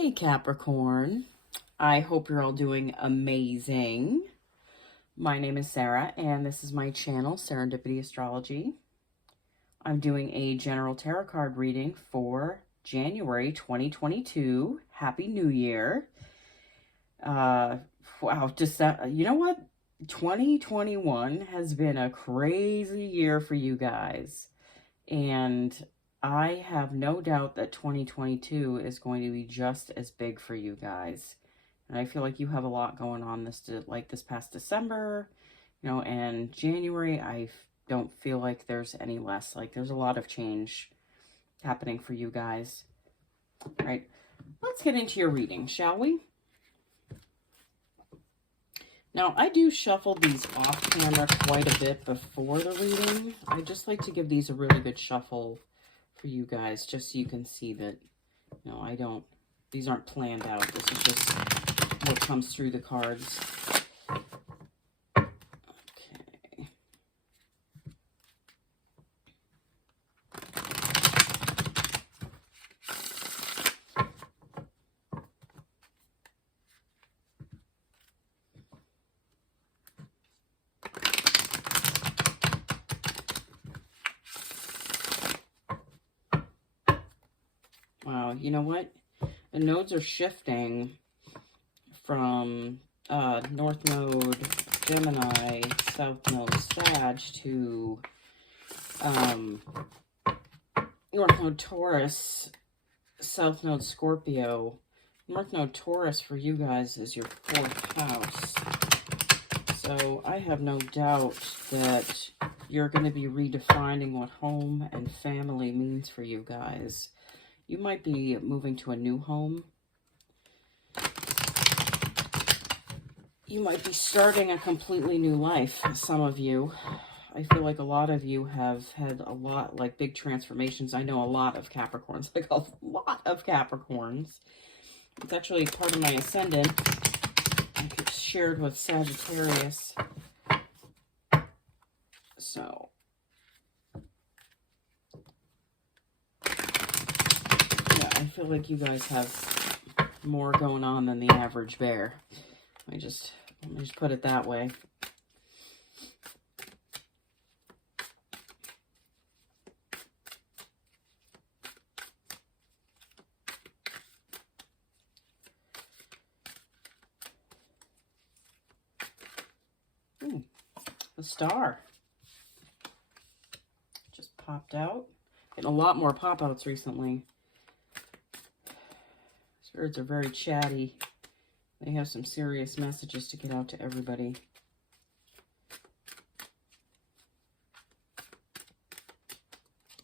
Hey Capricorn, I hope you're all doing amazing. My name is Sarah and this is my channel, Serendipity Astrology. I'm doing a general tarot card reading for January 2022. Happy New Year. Wow, you know what? 2021 has been a crazy year for you guys. And I have no doubt that 2022 is going to be just as big for you guys. And I feel like you have a lot going on this past December, and January. I don't feel like there's any less. Like there's a lot of change happening for you guys. All right, let's get into your reading, shall we? Now, I do shuffle these off camera quite a bit before the reading. I just like to give these a really good shuffle for you guys, just so you can see that, these aren't planned out. This is just what comes through the cards. Okay. Wow, you know what? The nodes are shifting from North Node Gemini, South Node Sag to North Node Taurus, South Node Scorpio. North Node Taurus for you guys is your 4th house. So I have no doubt that you're going to be redefining what home and family means for you guys. You might be moving to a new home. You might be starting a completely new life, some of you. I feel like a lot of you have had a lot, like big transformations. I know a lot of Capricorns, like a lot of Capricorns. It's actually part of my ascendant. It's shared with Sagittarius. So, I feel like you guys have more going on than the average bear. Let me just put it that way. Ooh, the star just popped out. Getting a lot more pop-outs recently. Spirits are very chatty. They have some serious messages to get out to everybody.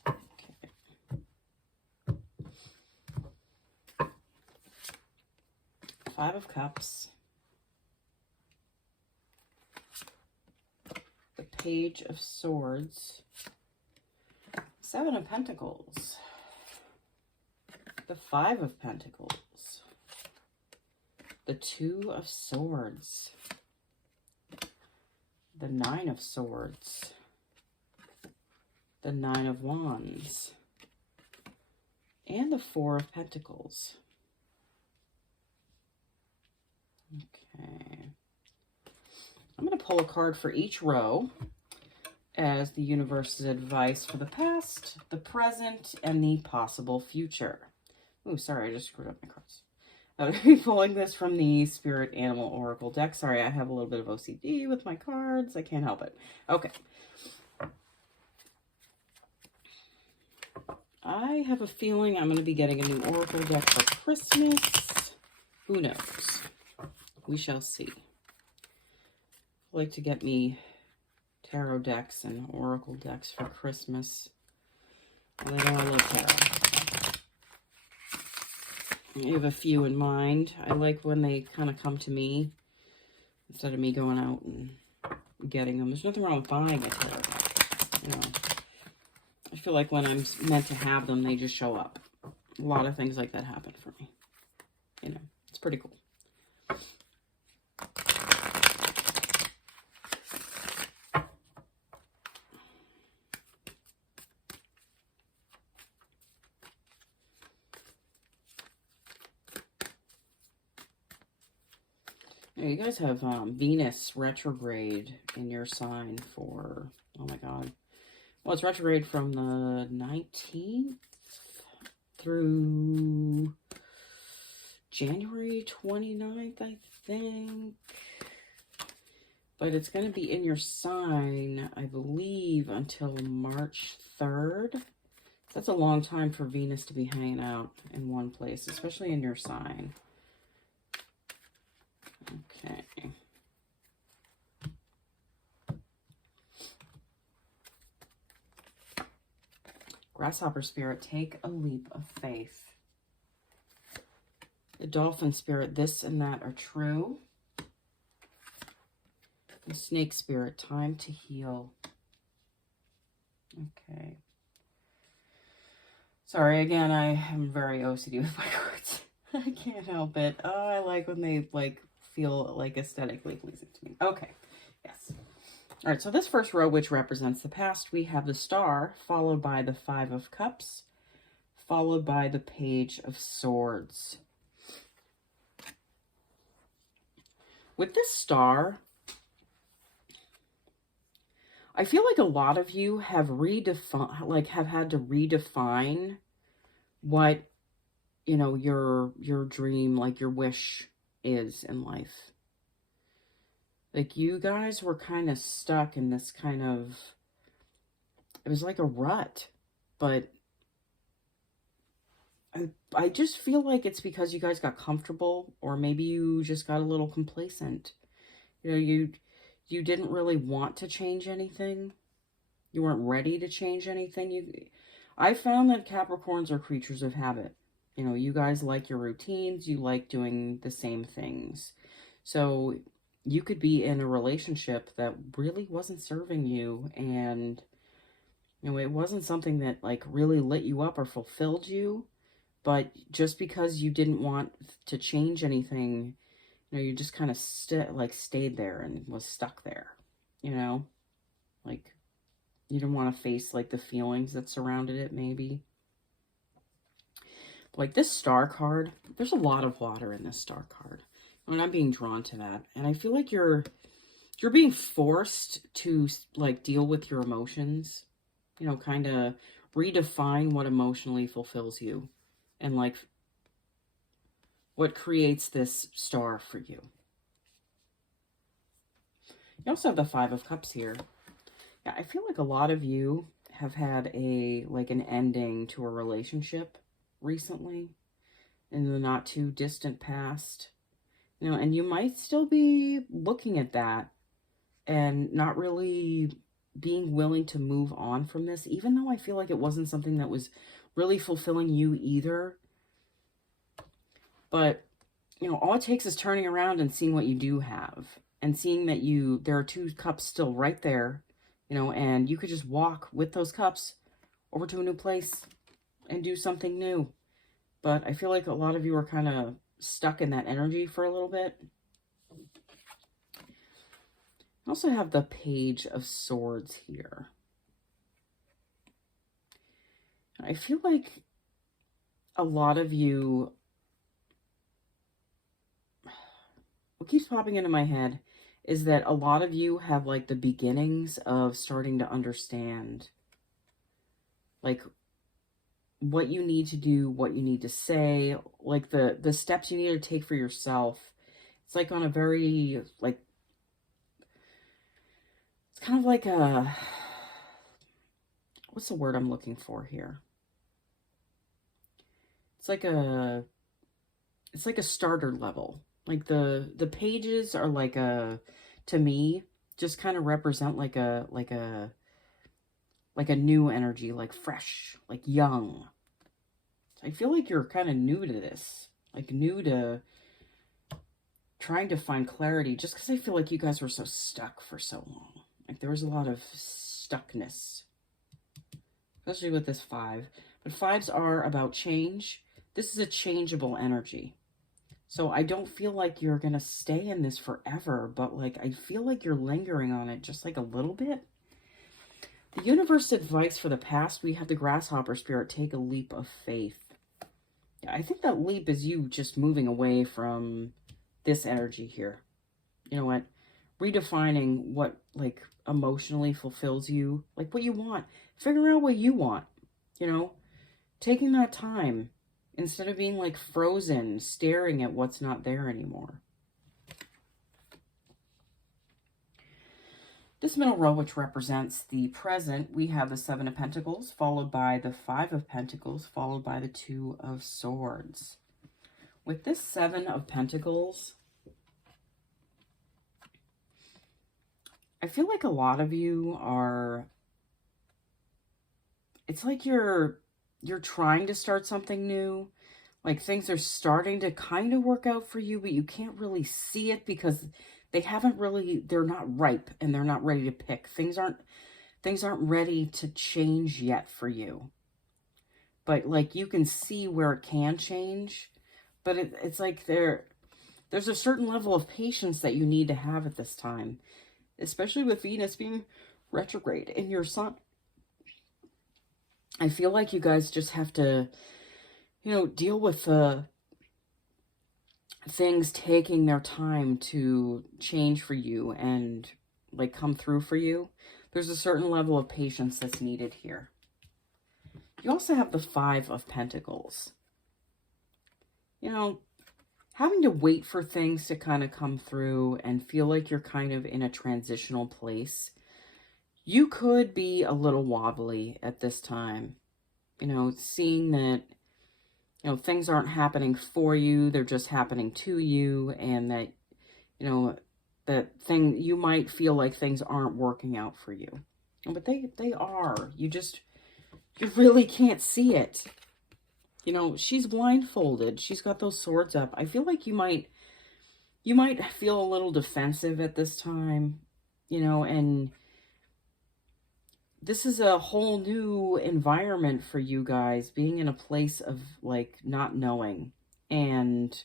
Okay. 5 of Cups. The Page of Swords. 7 of Pentacles. The 5 of Pentacles. The 2 of Swords, the 9 of Swords, the 9 of Wands, and the 4 of Pentacles. Okay. I'm going to pull a card for each row as the universe's advice for the past, the present, and the possible future. Oh, sorry, I just screwed up my cards. I'm going to be pulling this from the Spirit Animal Oracle deck. Sorry, I have a little bit of OCD with my cards. I can't help it. Okay. I have a feeling I'm going to be getting a new Oracle deck for Christmas. Who knows? We shall see. I like to get me tarot decks and Oracle decks for Christmas. And I know I love tarot. I have a few in mind. I like when they kind of come to me instead of me going out and getting them. There's nothing wrong with buying a tarot deck. I feel like when I'm meant to have them, they just show up. A lot of things like that happen for me. It's pretty cool. Yeah, you guys have Venus retrograde in your sign for, oh my God. Well, it's retrograde from the 19th through January 29th, I think. But it's going to be in your sign, I believe, until March 3rd. That's a long time for Venus to be hanging out in one place, especially in your sign. Okay. Grasshopper spirit, take a leap of faith. The dolphin spirit, this and that are true. The snake spirit, time to heal. Okay. Sorry, again, I am very OCD with my cards. I can't help it. Oh, I like when they like feel like aesthetically pleasing to me. Okay, yes. All right, so this first row, which represents the past, we have the Star, followed by the Five of Cups, followed by the Page of Swords. With this Star, I feel like a lot of you have have had to redefine what, you know, your dream, like your wish is in life. Like you guys were kind of stuck in this kind of, it was like a rut, but I just feel like it's because you guys got comfortable, or maybe you just got a little complacent. You know, you didn't really want to change anything. You weren't ready to change anything. I found that Capricorns are creatures of habit. You know, you guys like your routines. You like doing the same things. So you could be in a relationship that really wasn't serving you, and, you know, it wasn't something that like really lit you up or fulfilled you. But just because you didn't want to change anything, you know, you just kind of stayed there and was stuck there, you know? Like, you didn't want to face, like, the feelings that surrounded it, maybe. Like, this Star card, there's a lot of water in this Star card. And I'm being drawn to that. And I feel like you're being forced to, like, deal with your emotions. You know, kind of redefine what emotionally fulfills you. And, like, what creates this Star for you. You also have the Five of Cups here. Yeah, I feel like a lot of you have had an ending to a relationship recently in the not too distant past. You know, and you might still be looking at that and not really being willing to move on from this, even though I feel like it wasn't something that was really fulfilling you either. But, you know, all it takes is turning around and seeing what you do have, and seeing that there are two cups still right there, you know, and you could just walk with those cups over to a new place and do something new. But I feel like a lot of you are kind of stuck in that energy for a little bit. I also have the Page of Swords here. I feel like a lot of you, what keeps popping into my head is that a lot of you have like the beginnings of starting to understand like what you need to do, what you need to say, like the steps you need to take for yourself. It's like on a very, like, it's kind of like a, what's the word I'm looking for here? It's like a starter level. Like the pages are like to me, just kind of represent like a new energy, like fresh, like young. So I feel like you're kind of new to this, like new to trying to find clarity, just because I feel like you guys were so stuck for so long. Like there was a lot of stuckness, especially with this 5. But 5s are about change. This is a changeable energy. So I don't feel like you're going to stay in this forever, but like I feel like you're lingering on it just like a little bit. The universe advice for the past, we have the grasshopper spirit, take a leap of faith. Yeah, I think that leap is you just moving away from this energy here. you know what, redefining what, like, emotionally fulfills you, like what you want. Figure out what you want, you know, taking that time instead of being like frozen, staring at what's not there anymore. This middle row, which represents the present, we have the Seven of Pentacles, followed by the Five of Pentacles, followed by the Two of Swords. With this Seven of Pentacles, I feel like a lot of you are, it's like you're trying to start something new. Like things are starting to kind of work out for you, but you can't really see it because they haven't really, they're not ripe and they're not ready to pick. Things aren't ready to change yet for you. But like you can see where it can change, but it's like there's a certain level of patience that you need to have at this time, especially with Venus being retrograde in your sun. I feel like you guys just have to, you know, deal with things taking their time to change for you and like come through for you. There's a certain level of patience that's needed here. You also have the Five of Pentacles. You know, having to wait for things to kind of come through and feel like you're kind of in a transitional place. You could be a little wobbly at this time. You know, seeing that, you know, things aren't happening for you, they're just happening to you, and that, you know, you might feel like things aren't working out for you. But they are. You really can't see it. You know, she's blindfolded. She's got those swords up. I feel like you might feel a little defensive at this time, you know, and this is a whole new environment for you guys, being in a place of like not knowing, and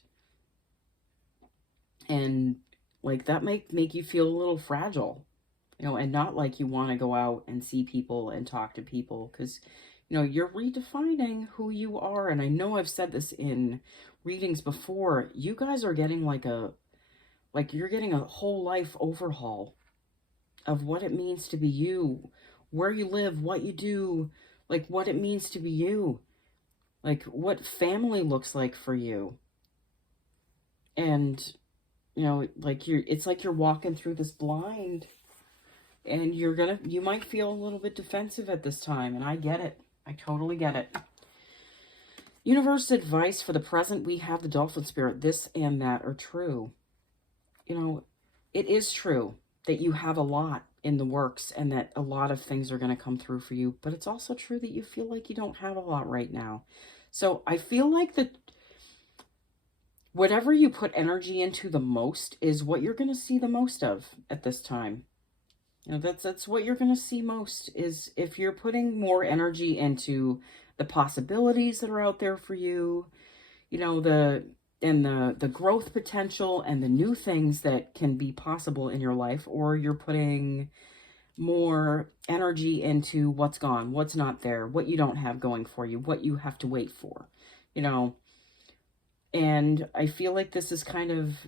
like that make you feel a little fragile, you know, and not like you want to go out and see people and talk to people, because, you know, you're redefining who you are. And I know I've said this in readings before, you guys are getting you're getting a whole life overhaul of what it means to be you, where you live, what you do, like what it means to be you, like what family looks like for you. And, you know, like it's like you're walking through this blind, and you might feel a little bit defensive at this time. And I get it. I totally get it. Universe advice for the present, we have the Dolphin Spirit. This and that are true. You know, it is true that you have a lot in the works and that a lot of things are going to come through for you. But it's also true that you feel like you don't have a lot right now. So I feel like that whatever you put energy into the most is what you're going to see the most of at this time. You know, that's what you're going to see most, is if you're putting more energy into the possibilities that are out there for you, you know, the growth potential and the new things that can be possible in your life, or you're putting more energy into what's gone, what's not there, what you don't have going for you, what you have to wait for, you know. And I feel like this is kind of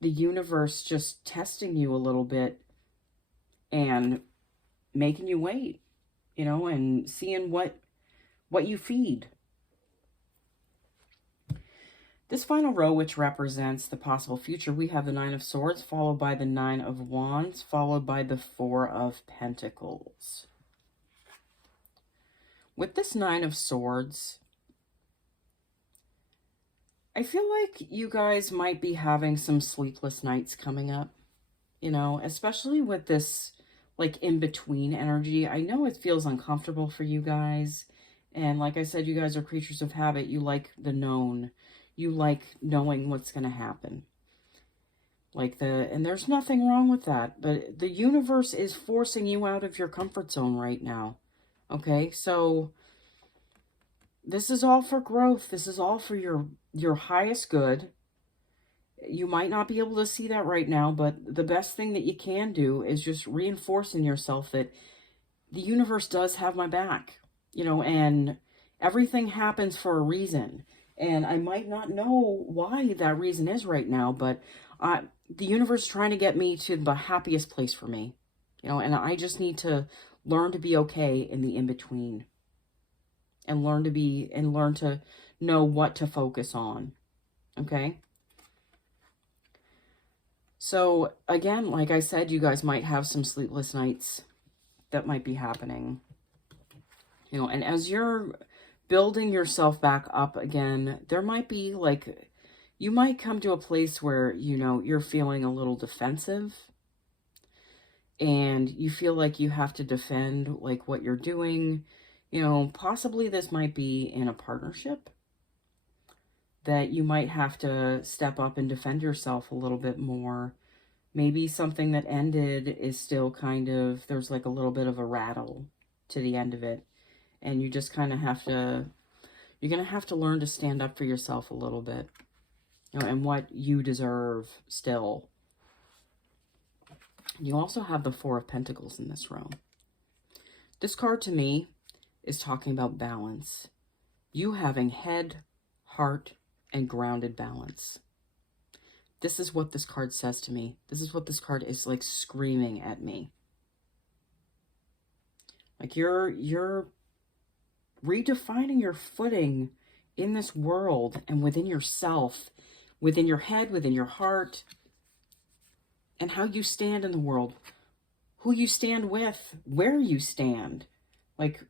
the universe just testing you a little bit and making you wait, you know, and seeing what you feed. This final row, which represents the possible future, we have the Nine of Swords, followed by the Nine of Wands, followed by the Four of Pentacles. With this Nine of Swords, I feel like you guys might be having some sleepless nights coming up, you know, especially with this like in-between energy. I know it feels uncomfortable for you guys. And like I said, you guys are creatures of habit. You like the known. You like knowing what's going to happen. And there's nothing wrong with that. But the universe is forcing you out of your comfort zone right now. Okay, so this is all for growth. This is all for your highest good. You might not be able to see that right now, but the best thing that you can do is just reinforcing yourself that the universe does have my back, you know, and everything happens for a reason. And I might not know why that reason is right now, but The universe is trying to get me to the happiest place for me, you know, and I just need to learn to be okay in the in-between, and learn to know what to focus on. Okay. So again, like I said, you guys might have some sleepless nights that might be happening, you know, and as you're building yourself back up again, there might be like, you might come to a place where, you know, you're feeling a little defensive, and you feel like you have to defend like what you're doing. You know, possibly this might be in a partnership that you might have to step up and defend yourself a little bit more. Maybe something that ended is still kind of, there's like a little bit of a rattle to the end of it. And you just kind of have to, you're going to have to learn to stand up for yourself a little bit, you know, and what you deserve still. You also have the Four of Pentacles in this row. This card to me is talking about balance. You having head, heart, and grounded balance. This is what this card says to me. This is what this card is like screaming at me. Like you're redefining your footing in this world and within yourself, within your head, within your heart, and how you stand in the world, who you stand with, where you stand. Like,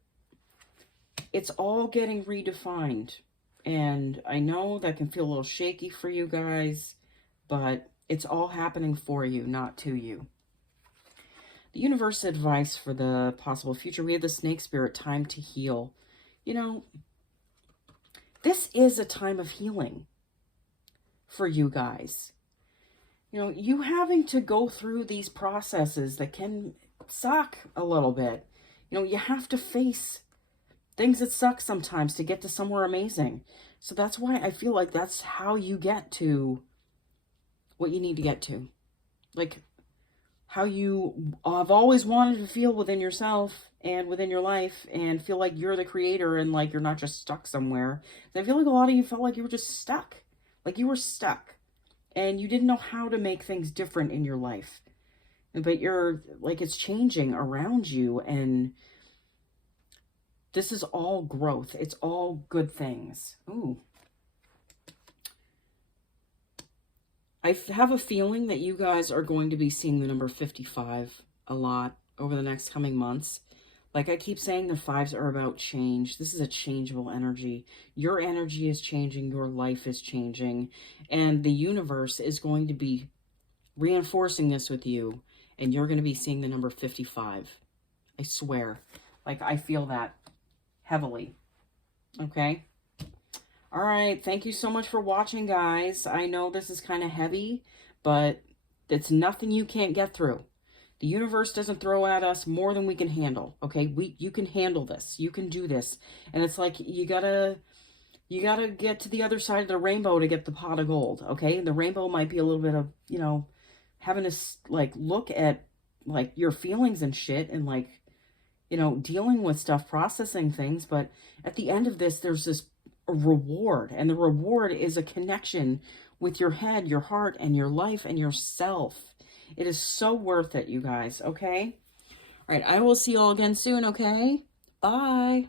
it's all getting redefined. And I know that can feel a little shaky for you guys, but it's all happening for you, not to you. The universe advice for the possible future. We have the Snake Spirit, time to heal. You know, this is a time of healing for you guys. You know, you having to go through these processes that can suck a little bit. You know, you have to face things that suck sometimes to get to somewhere amazing. So that's why I feel like that's how you get to what you need to get to. Like how you have always wanted to feel within yourself and within your life, and feel like you're the creator and like you're not just stuck somewhere. I feel like a lot of you felt like you were just stuck. Like you were stuck and you didn't know how to make things different in your life. But you're like, it's changing around you, and this is all growth. It's all good things. Ooh. I have a feeling that you guys are going to be seeing the number 55 a lot over the next coming months. Like I keep saying, the fives are about change. This is a changeable energy. Your energy is changing. Your life is changing. And the universe is going to be reinforcing this with you. And you're going to be seeing the number 55. I swear. Like I feel that heavily. Okay? All right. Thank you so much for watching, guys. I know this is kind of heavy, but it's nothing you can't get through. The universe doesn't throw at us more than we can handle. Okay? You can handle this. You can do this. And it's like you gotta get to the other side of the rainbow to get the pot of gold. Okay? The rainbow might be a little bit of, you know, having to like look at like your feelings and shit, and like, you know, dealing with stuff, processing things. But at the end of this, there's this reward, and the reward is a connection with your head, your heart, and your life and yourself. It is so worth it, you guys. Okay. All right. I will see you all again soon. Okay. Bye.